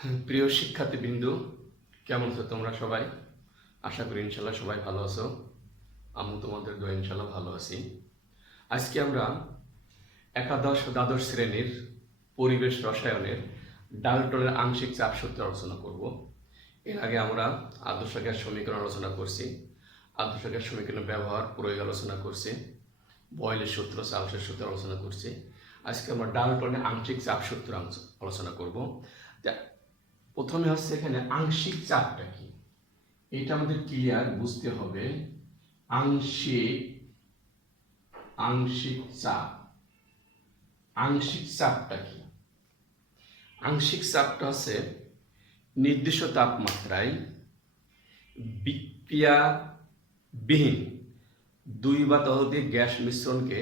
প্রিয় শিক্ষার্থীবৃন্দ, কেমন আছো তোমরা সবাই? আশা করি ইনশাল্লাহ সবাই ভালো আছো। আমি তোমাদের দোয়া ইনশাল্লাহ ভালো আছি। আজকে আমরা একাদশ ও দ্বাদশ শ্রেণীর পরিবেশ রসায়নের ডাল্টনের আংশিক চাপ সূত্র আলোচনা করব। এর আগে আমরা আদর্শ গ্যাস সমীকরণ আলোচনা করছি, আদর্শ গ্যাস সমীকরণের ব্যবহার প্রয়োগ আলোচনা করছি, বয়েলের সূত্র, চার্লসের সূত্র আলোচনা করছি। আজকে আমরা ডাল্টনের আংশিক চাপ সূত্র আলোচনা করব। প্রথমে হচ্ছে এখানে আংশিক চাপটা কি, এটা আমাদের ক্লিয়ার বুঝতে হবে। আংশিক চাপ, আংশিক চাপটা কি? আংশিক চাপটা হচ্ছে নির্দিষ্ট তাপমাত্রায় বিক্রিয়াবিহীন দুই বা ততোধিক গ্যাস মিশ্রণকে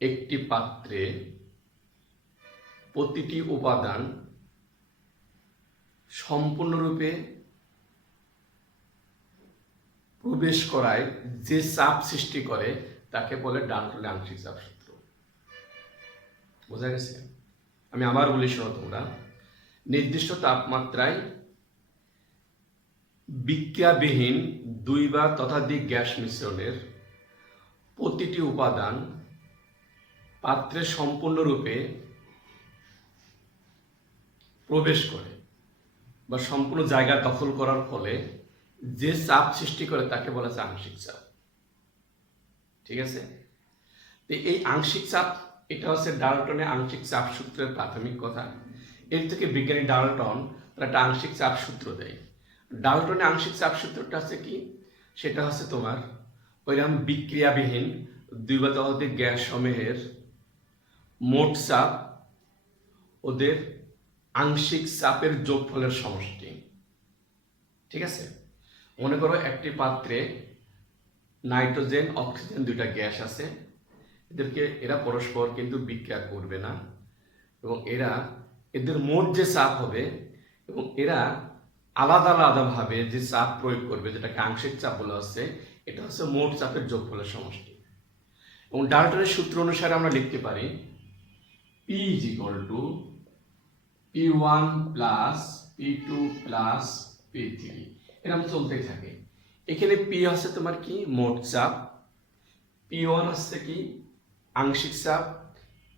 একটি পাত্রে প্রতিটি উপাদান সম্পূর্ণরূপে প্রবেশ করায় যে চাপ সৃষ্টি করে তাকে বলে ডাল্টনের আংশিক চাপ সূত্র। বোঝা গেছে? আমি আবার বলি, শোনো তোমরা। নির্দিষ্ট তাপমাত্রায় বিক্রিয়াবিহীন দুই বা ততোধিক গ্যাস মিশ্রণের প্রতিটি উপাদান পাত্রে সম্পূর্ণরূপে প্রবেশ করে বা সম্পূর্ণ জায়গা দখল করার ফলে যে চাপ সৃষ্টি করে তাকে বলা যায় আংশিক চাপ। ঠিক আছে? তো এই আংশিক চাপ, এটা হচ্ছে ডাল্টনের আংশিক চাপ সূত্রের প্রাথমিক কথা। এর থেকে বিজ্ঞানী ডাল্টন তারা একটা আংশিক চাপ সূত্র দেয়। ডাল্টনের আংশিক চাপ সূত্রটা হচ্ছে কি? সেটা হচ্ছে তোমার ওইরকম বিক্রিয়াবিহীন দুই বা ততোধিক গ্যাস সমূহের মোট চাপ ওদের আংশিক চাপের যোগফলের সমষ্টি। ঠিক আছে? মনে করো একটি পাত্রে নাইট্রোজেন, অক্সিজেন দুইটা গ্যাস আছে। এরা পরস্পর কিন্তু বিক্রিয়া করবে না, এবং এদের মোট যে চাপ হবে এবং এরা আলাদা আলাদাভাবে যে চাপ প্রয়োগ করবে, যেটাকে আংশিক চাপ বলা হচ্ছে, এটা হচ্ছে মোট চাপের যোগফলের সমষ্টি। এবং ডাল্টনের সূত্র অনুসারে আমরা লিখতে পারি P = P1 plus P2 plus P3। এরকম চলতেই থাকে। এখানে P হচ্ছে তোমার কি? মোট চাপ। P1 হচ্ছে কি? আংশিক চাপ।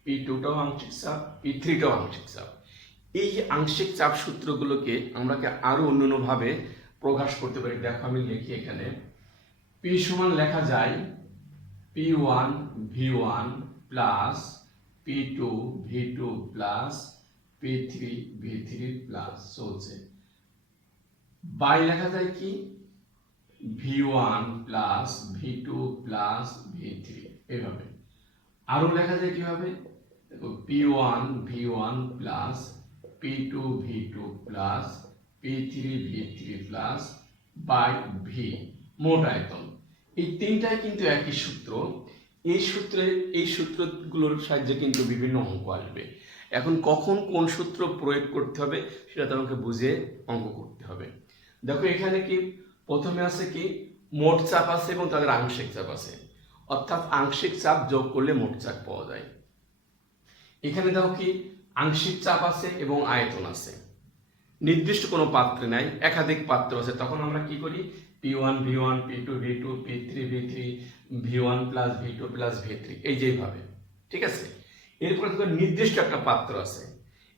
P2টাও আংশিক চাপ, P3টাও আংশিক চাপ। এই আংশিক চাপ সূত্রগুলোকে আমরা আরো অন্যান্যভাবে প্রকাশ করতে পারি। দেখো আমি লিখি এখানে। P সমান লেখা যায় P1 V1 plus P2 V2 plus P3 V3 plus চলছে। বাই লেখা যায় কি? V1 plus V2 plus V3। এভাবে আরো লেখা যায় কিভাবে? দেখো, P1 V1 plus P2 V2 plus P3 V3 plus by V মোট আয়তন। এই তিনটাই কিন্তু একই সূত্র। এই সূত্রগুলোর সাহায্যে কিন্তু বিভিন্ন অঙ্ক আসবে। এখন কখন কোন সূত্র প্রয়োগ করতে হবে সেটা তোমাকে বুঝে অঙ্ক করতে হবে। দেখো এখানে কি প্রথমে আছে কি? মোট চাপ আছে এবং তাদের আংশিক চাপ আছে, অর্থাৎ আংশিক চাপ যোগ করলে মোট চাপ পাওয়া যায়। এখানে দেখো কি? আংশিক চাপ আছে এবং আয়তন আছে। নির্দিষ্ট কোনো পাত্রে নাই, একাধিক পাত্র আছে। তখন আমরা কি করি? P1 V1 P2 V2 P3 V3 V1 plus V2 plus V3, এই যেভাবে। ঠিক আছে? এরপরে দেখো নির্দিষ্ট একটা পাত্র আছে।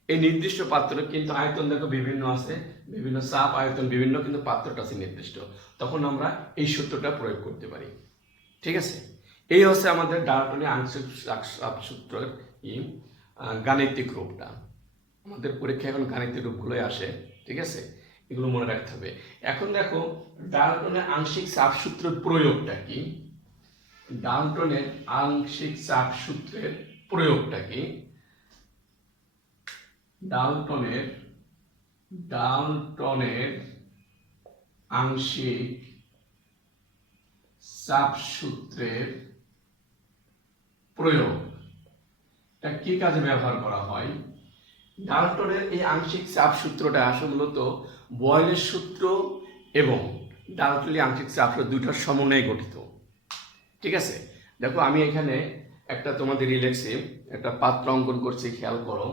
এই নির্দিষ্ট পাত্র কিন্তু আয়তন দেখো বিভিন্ন আছে, বিভিন্ন চাপ আয়তন বিভিন্ন, কিন্তু পাত্রটা আছে নির্দিষ্ট। তখন আমরা এই সূত্রটা প্রয়োগ করতে পারি। ঠিক আছে? এই হচ্ছে আমাদের ডাল্টনের আংশিক চাপ সূত্রের গাণিতিক রূপটা। আমাদের পরীক্ষায় এখন গাণিতিক রূপগুলোই আসে। ঠিক আছে? এগুলো মনে রাখতে হবে। এখন দেখো ডাল্টনের আংশিক চাপ সূত্রের প্রয়োগটা কি? ডাল্টনের আংশিক চাপ সূত্রের প্রয়োগটা কি? ডাল্টনের আংশিক চাপ সূত্রের প্রয়োগ এটা কি কাজে ব্যবহার করা হয়? ডাল্টনের এই আংশিক চাপ সূত্রটা আসলে মূলত বয়েলের সূত্র এবং ডাল্টনের আংশিক চাপ সূত্র দুইটার সমন্বয়ে গঠিত। ঠিক আছে? দেখো আমি এখানে একটা তোমাদের লিখছি, একটা পাত্র অঙ্কন করছি, খেয়াল করো।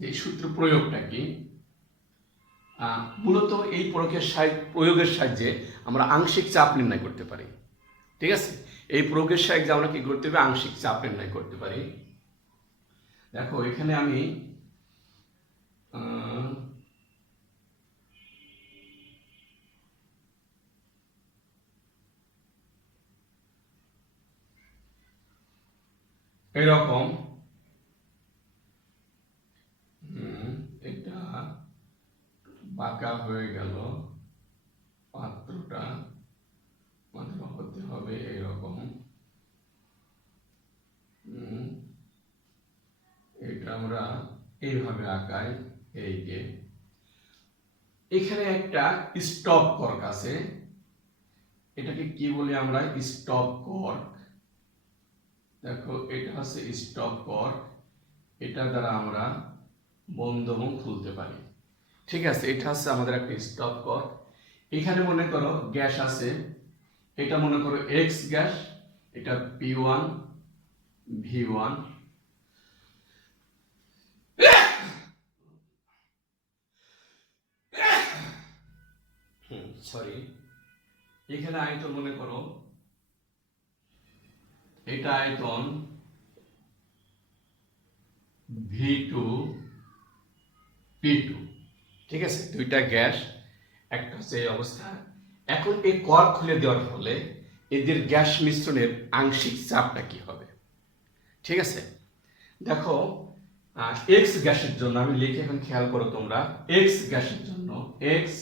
যে সূত্র প্রয়োগটা কি, মূলত এই প্রয়োগের সাহায্যে আমরা আংশিক চাপ নির্ণয় করতে পারি। ঠিক আছে, এই প্রয়োগের সাহায্যে আমরা কি করতে পারি, আংশিক চাপ নির্ণয় করতে পারি। দেখো এখানে আমি এরকম এটা বাঁকা হয়ে গেল, পাত্রটা মাত্র হতে হবে এরকম, এটা আমরা এইভাবে আঁকাই। এই যে এখানে একটা স্টপ কর্ক আছে, এটাকে কি বলি আমরা, স্টপ কর্ক। দেখো এটা হচ্ছে স্টপ কর্ক, এটা দ্বারা আমরা বন্ধ এবং খুলতে পারি। ঠিক আছে, এটা হচ্ছে আমাদের একটা স্টপ কর্ক। এখানে মনে করো গ্যাস আছে, এটা মনে করো এক্স গ্যাস, এটা P1 V1, সরি, এখানে আয়তন মনে করো এটা আয়তন V2 P2। ঠিক আছে, দুইটা গ্যাস, একটা হচ্ছে এই অবস্থা। এখন এই কর্ক খুলে দেওয়ার ফলে এদের গ্যাস মিশ্রণের আংশিক চাপটা কি হবে। ঠিক আছে, দেখো এক্স গ্যাসের জন্য আমি লিখে, এখন খেয়াল করো তোমরা, এক্স গ্যাসের জন্য এস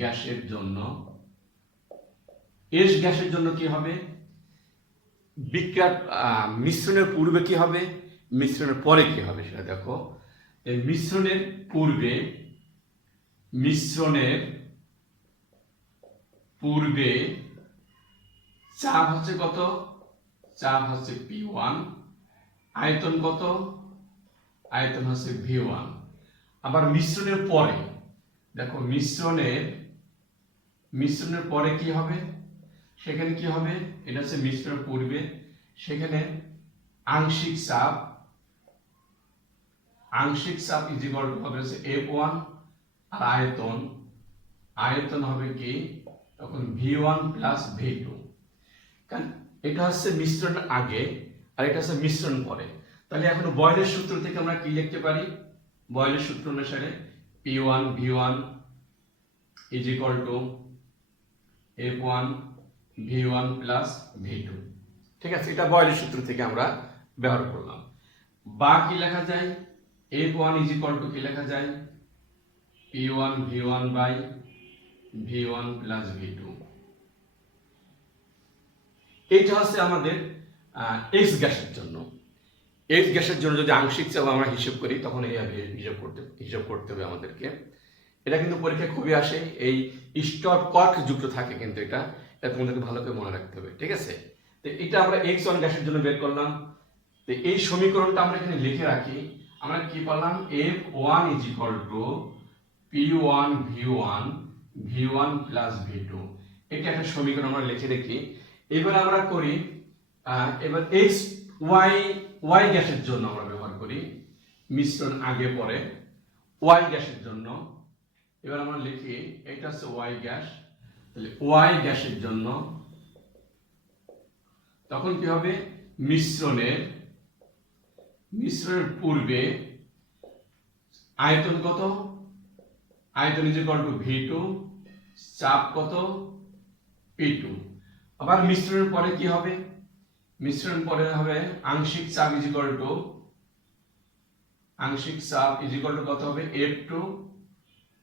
গ্যাসের জন্য কি হবে, বিক্রিয়া মিশ্রণের পূর্বে কি হবে, মিশ্রণের পরে কি হবে সেটা দেখো। এই মিশ্রণের পূর্বে চাপ হচ্ছে কত, চাপ হচ্ছে P1, আয়তন কত, আয়তন হচ্ছে V1। আবার মিশ্রণের পরে দেখো, মিশ্রণের পরে কি হবে, সেখানে কি হবে, এটা হচ্ছে মিশ্রণের পূর্বে, সেখানে আংশিক চাপ ইজিকল টু হবে হচ্ছে F1, আর আয়তন হবে কি তখন V1 প্লাস V2। কারণ এটা হচ্ছে মিশ্রণ আগে আর এটা হচ্ছে মিশ্রণ পরে। তাহলে এখন বয়লের সূত্র থেকে আমরা কি লিখতে পারি, বয়লের সূত্র অনুসারে P1 V1 ইজিকল two F1 V1 plus V2। ঠিক আছে, এটা বয়লের সূত্র থেকে আমরা ব্যবহার করলাম। বা কি লেখা যায়, F1 ইজিকল টু কি লেখা যায়, P1 V1 by V1 plus V2। এইটা হচ্ছে আমাদের এক্স গ্যাসের জন্য। এক্স গ্যাসের জন্য যদি আংশিক চাপ আমরা হিসাব করি তখন এইভাবে হিসাব করতে হবে আমাদেরকে। এটা কিন্তু পরীক্ষায় খুবই আসে, এই স্টপ কর্ক যুক্ত থাকে, কিন্তু এটা তোমাদেরকে ভালো করে মনে রাখতে হবে। ঠিক আছে, তো এটা আমরা X1 গ্যাসের জন্য বের করলাম। তো এই সমীকরণটা আমরা এখানে লিখে রাখি, আমরা কি পেলাম, F1 ইজিকল two P1 V1 V1 plus V2। এটা একটা সমীকরণ আমরা লিখে রাখি। এবার আমরা করি, এবার Y গ্যাসের জন্য আমরা ব্যবহার করি, মিশ্রণ আগে পরে Y গ্যাসের জন্য। এবার আমরা লিখি, এটা হচ্ছে Y গ্যাস, তাহলে Y গ্যাসের জন্য তখন কি হবে, মিশ্রণের পূর্বে আয়তন কত, আয়তন ইজিকল টু V2, চাপ কত P2। আবার মিশ্রণের পরে কি হবে, মিশ্রণ পরে হবে আংশিক চাপ ইজিকল টু কত হবে F2,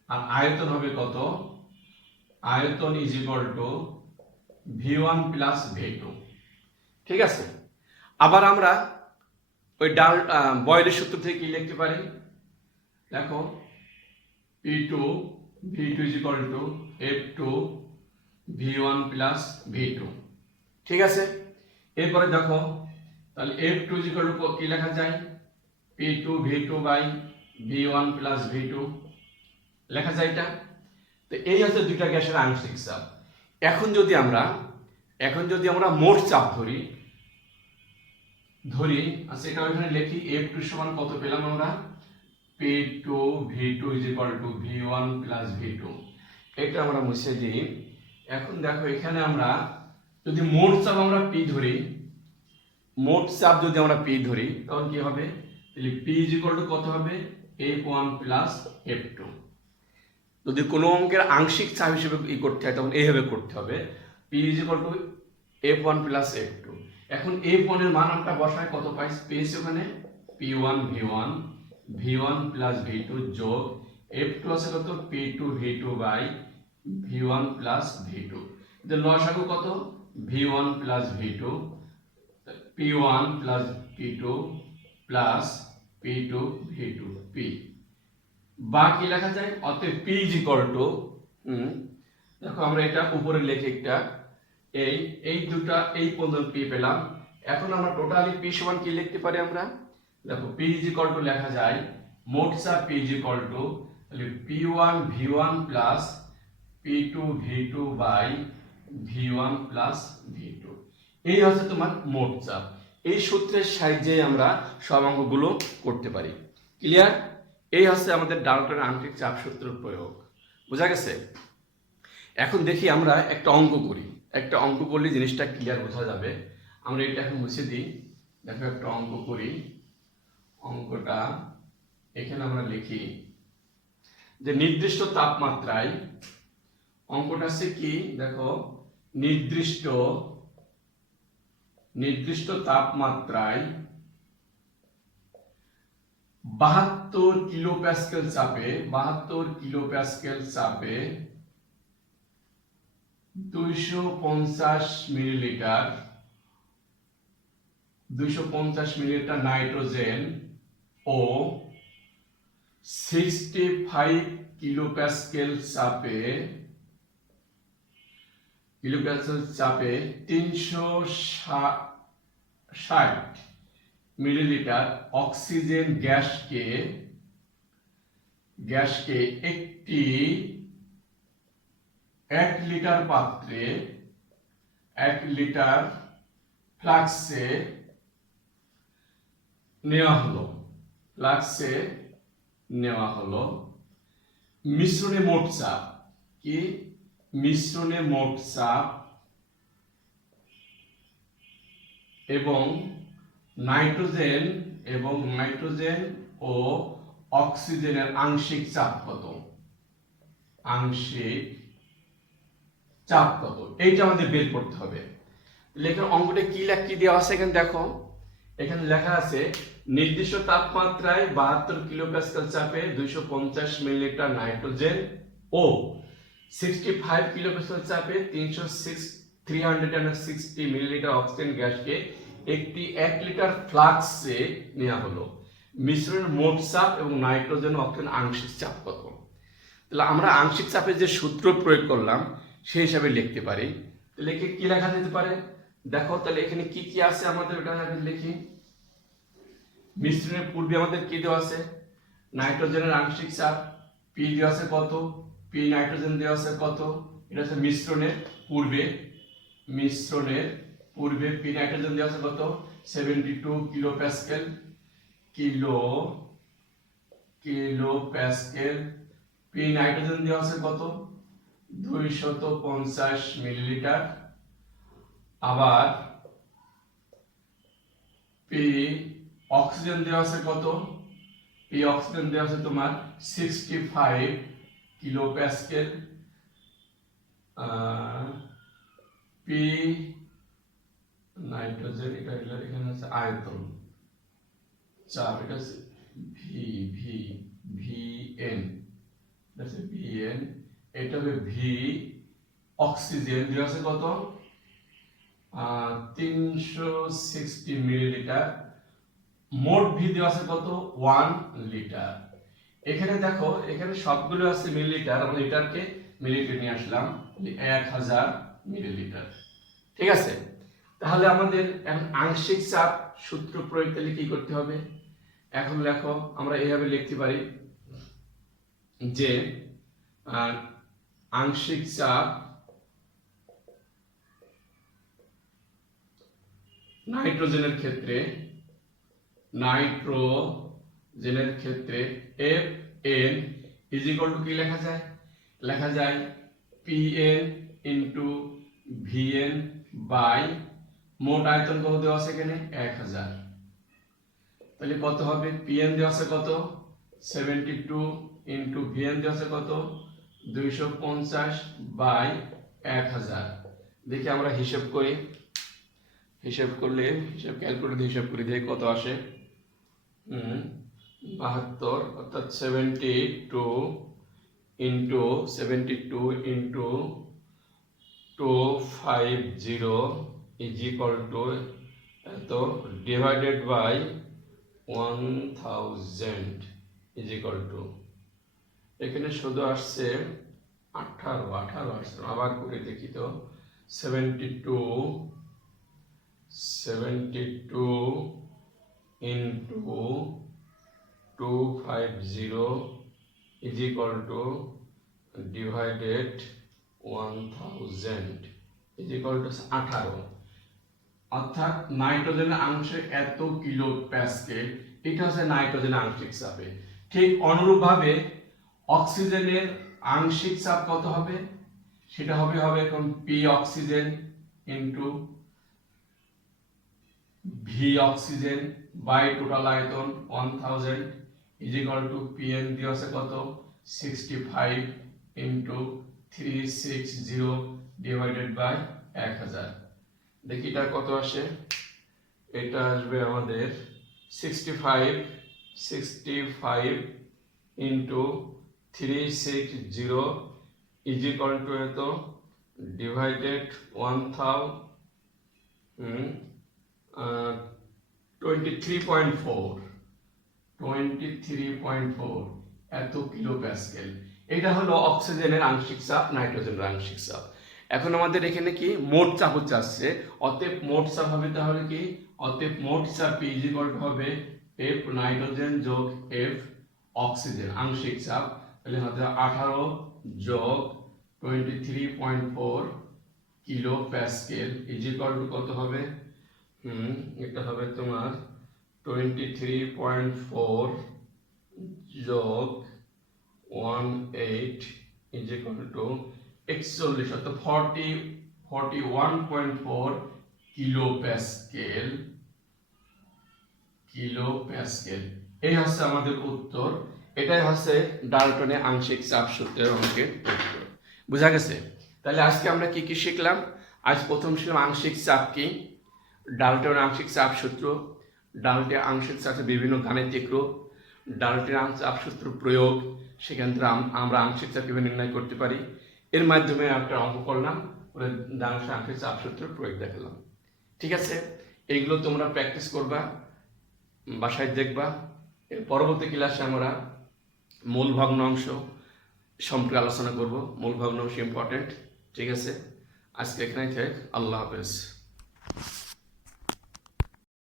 আর আয়তন হবে কত, আয়তন ইজিকল টু V1 প্লাস V2। ঠিক আছে, আবার আমরা ওই বয়লের সূত্র থেকে কি লিখতে পারি, দেখো P2 V2 ইজিকল two F2 V1 plus V2। ঠিক আছে, এরপরে দেখো তাহলে F2 ইজিকল টু কি লেখা যায়, P2 V2 by V1 plus V2 লেখা যায় এটা। তো এই হচ্ছে দুইটা গ্যাসের আংশিক চাপ। এখন যদি আমরা মোট চাপ ধরি, আচ্ছা এটা ওইখানে লিখি, F2 সমান কত পেলাম আমরা, P2 V2 is equal to V1 plus V2, এটা আমরা মুছে দিই। এখন দেখো এখানে আমরা যদি মোট চাপ আমরা P ধরি, মোট চাপ যদি আমরা P ধরি তখন কি হবে, তাহলে P is equal to কত হবে, F1 plus F2। যদি কোনো অঙ্কের আংশিক চাপ হিসেবে করতে হয় তখন এইভাবে করতে হবে, P is equal to F1 plus F2। এখন F1 এর মান আমরা বসাই, কত পাই, পেয়েছি ওখানে P1 V1, V1 plus V2 যোগ F2 আছে কত, P2 V2 by V1 plus V2, এদের লসাগু কত, V1 plus V2, P1 plus P2 plus P2 V2 P, বাকি লেখা যায়, অতএব P is equal to দেখো আমরা এটা উপরে লিখে একটা এই দুটা এই পর্যন্ত P পেলাম। এখন আমরা টোটালি P সমান কি লিখতে পারি আমরা, দেখো P is equal to লেখা যায় মোট চাপ P is equal to তাহলে P1 V1 plus P2 V2 by V1 plus V2, এই হচ্ছে তোমার মোট চাপ। এই সূত্রের সাহায্যে আমরা সব অঙ্কগুলো করতে পারি। ক্লিয়ার? এই হচ্ছে আমাদের ডাল্টনের আংশিক চাপ সূত্রের প্রয়োগ। বোঝা গেছে? এখন দেখি আমরা একটা অঙ্ক করি, একটা অঙ্ক করলে জিনিসটা ক্লিয়ার বোঝা যাবে। আমরা এটা এখন মুছে দিই। দেখো একটা অঙ্ক করি। অঙ্কটা এখানে আমরা লিখি যে নির্দিষ্ট তাপমাত্রায়, অঙ্কটা হচ্ছে কি দেখো, নির্দিষ্ট তাপমাত্রায় 72 কিলোপ্যাসকেল চাপে 250 মিলিলিটার নাইট্রোজেন ও 65 কিলোপ্যাসকেল চাপে 360 মিলিলিটার অক্সিজেন গ্যাসকে একটি 1 লিটার পাত্রে 1 লিটার ফ্লাক্সে নেওয়া হলো। মিশ্রণে মোট চাপ কি, মিশ্রণে মোট চাপ এবং নাইট্রোজেন ও অক্সিজেনের আংশিক চাপ কত, এইটা আমাদের বের করতে হবে। লেখার অঙ্কটা কি দেওয়া আছে এখানে দেখো, এখানে লেখা আছে নির্দিষ্ট তাপমাত্রায় 72 কিলোপ্যাসকেল চাপে 250 মিলিলিটার নাইট্রোজেন ও 65 কিলোপ্যাসকেল চাপে 360 মিলিলিটার অক্সিজেন গ্যাসকে একটি 1 লিটার ফ্লাক্সে নেওয়া হলো। মিশ্রণের মোট চাপ এবং নাইট্রোজেন ও অক্সিজেন আংশিক চাপ কত। তাহলে আমরা আংশিক চাপের যে সূত্র প্রয়োগ করলাম সেই হিসাবে লিখতে পারি। তাহলে কি লেখা যেতে পারে দেখো, তাহলে এখানে কি আছে আমাদের, ওটা লিখি। মিশ্রণের পূর্বে আমাদের কি দেওয়া আছে, নাইট্রোজেনের আংশিক চাপ পি দেওয়া আছে কত, পি নাইট্রোজেন দেওয়া আছে কত, এটা হচ্ছে মিশ্রণের পূর্বে পি নাইট্রোজেন দেওয়া আছে কত, 72 কিলোপ্যাসকেল, পি নাইট্রোজেন দেওয়া আছে কত, 250 মিলিলিটার। আবার পি অক্সিজেন দেওয়া আছে কত, পি অক্সিজেন দেওয়া আছে তোমার 65 কিলোপ্যাসকেল। পি নাইট্রোজেন, এটা এখানে আছে আয়তন চাপ, এটা আছে ভিএন, এটা হবে ভি অক্সিজেন দেওয়া আছে কত, 360 মিলিলিটার। মোট ভি দেওয়া আছে কত, 1 লিটার। এখানে দেখো এখানে সবগুলো আছে মিলিলিটার, আমরা লিটারকে মিলিলিটার নিয়ে আসলাম, 1000 মিলিলিটার। ঠিক আছে? তাহলে আমাদের এখন আংশিক চাপ সূত্র প্রয়োগ করলে কি করতে হবে, এখন লেখো আমরা এইভাবে লিখতে পারি যে আংশিক চাপ নাইট্রোজেনের ক্ষেত্রে জেনের ক্ষেত্রে F N is equal two কি লেখা যায়? লেখা যায় পিএন ইন্টু ভিএন বাই মোট আয়তন কত দেওয়া আছে এখানে 1000। তাহলে কত হবে? পিএন দেওয়া আছে কত 72 ইন্টু ভিএন দেওয়া আছে কত 250 বাই 1000। দেখি আমরা হিসাব করি, হিসাব করলে হিসাব ক্যালকুলেটর হিসাব করে দেখি কত আসে। 72 অর্থাৎ 72 ইন্টু 250 ইজ ইকুয়াল টু এত divided by 1000 is equal to এখানে শুধু আসছে 18 আসছে। আবার করে দেখি তো 72 into 250 is equal two divided 1000 is equal two 18। অর্থাৎ নাইট্রোজেনের অংশে এত কিলো প্যাসকেল, এটা হচ্ছে নাইট্রোজেনের আংশিক চাপে। ঠিক অনুরূপভাবে অক্সিজেনের আংশিক চাপ কত হবে? সেটা হবে এখন P oxygen into V oxygen by total আয়তন 1000 ইজ ইকুয়াল টু পিএন দেওয়া আছে কত 65 ইন্টু 360 ডিভাইডেড বাই 1000। দেখি এটা কত আসে। এটা আসবে আমাদের 65 ইন্টু 360 ইজ ইকুয়াল টু এত ডিভাইডেড 23.4 এত কিলো প্যাসকেল। এটা হলো অক্সিজেনের আংশিক চাপ, নাইট্রোজেনের আংশিক চাপ। এখন আমাদের এখানে কি মোট চাপ হচ্ছে আসছে, অতএব মোট চাপ হবে তাহলে কি, অতএব মোট চাপ পি ইজ ইকুয়াল টু হবে এফ নাইট্রোজেন যোগ এফ অক্সিজেন আংশিক চাপ। তাহলে হচ্ছে 18 যোগ 23.4 kilo Pascal is equal two কত হবে? এটা হবে তোমার 23.4 যোগ 18 ইজ ইকুয়াল টু 41 অর্থাৎ 41.4 কিলো প্যাসকেল। এই হচ্ছে আমাদের উত্তর। এটাই হচ্ছে ডাল্টনের আংশিক চাপ সূত্রের অঙ্কের উত্তর। বুঝা গেছে? তাহলে আজকে আমরা কি কি শিখলাম? আজ প্রথম শিখলাম আংশিক চাপ কি, ডাল্টনের আংশিক চাপ সূত্র, ডাল্টনের আংশিক চাপের বিভিন্ন গাণিতিক রূপ, ডাল্টনের চাপ সূত্র প্রয়োগ, সেখান থেকে আমরা আংশিক চাপ কিভাবে নির্ণয় করতে পারি, এর মাধ্যমে একটা অঙ্ক করলাম, ডাল্টনের আংশিক চাপ সূত্র প্রয়োগ দেখালাম। ঠিক আছে, এইগুলো তোমরা প্র্যাকটিস করবা, বাসায় দেখবা। এর পরবর্তী ক্লাসে আমরা মূল ভগ্নাংশ সম্পর্কে আলোচনা করব। মূল ভগ্নাংশ ইম্পর্টেন্ট। ঠিক আছে, আজকে এখানেই থাক। আল্লাহ হাফেজ।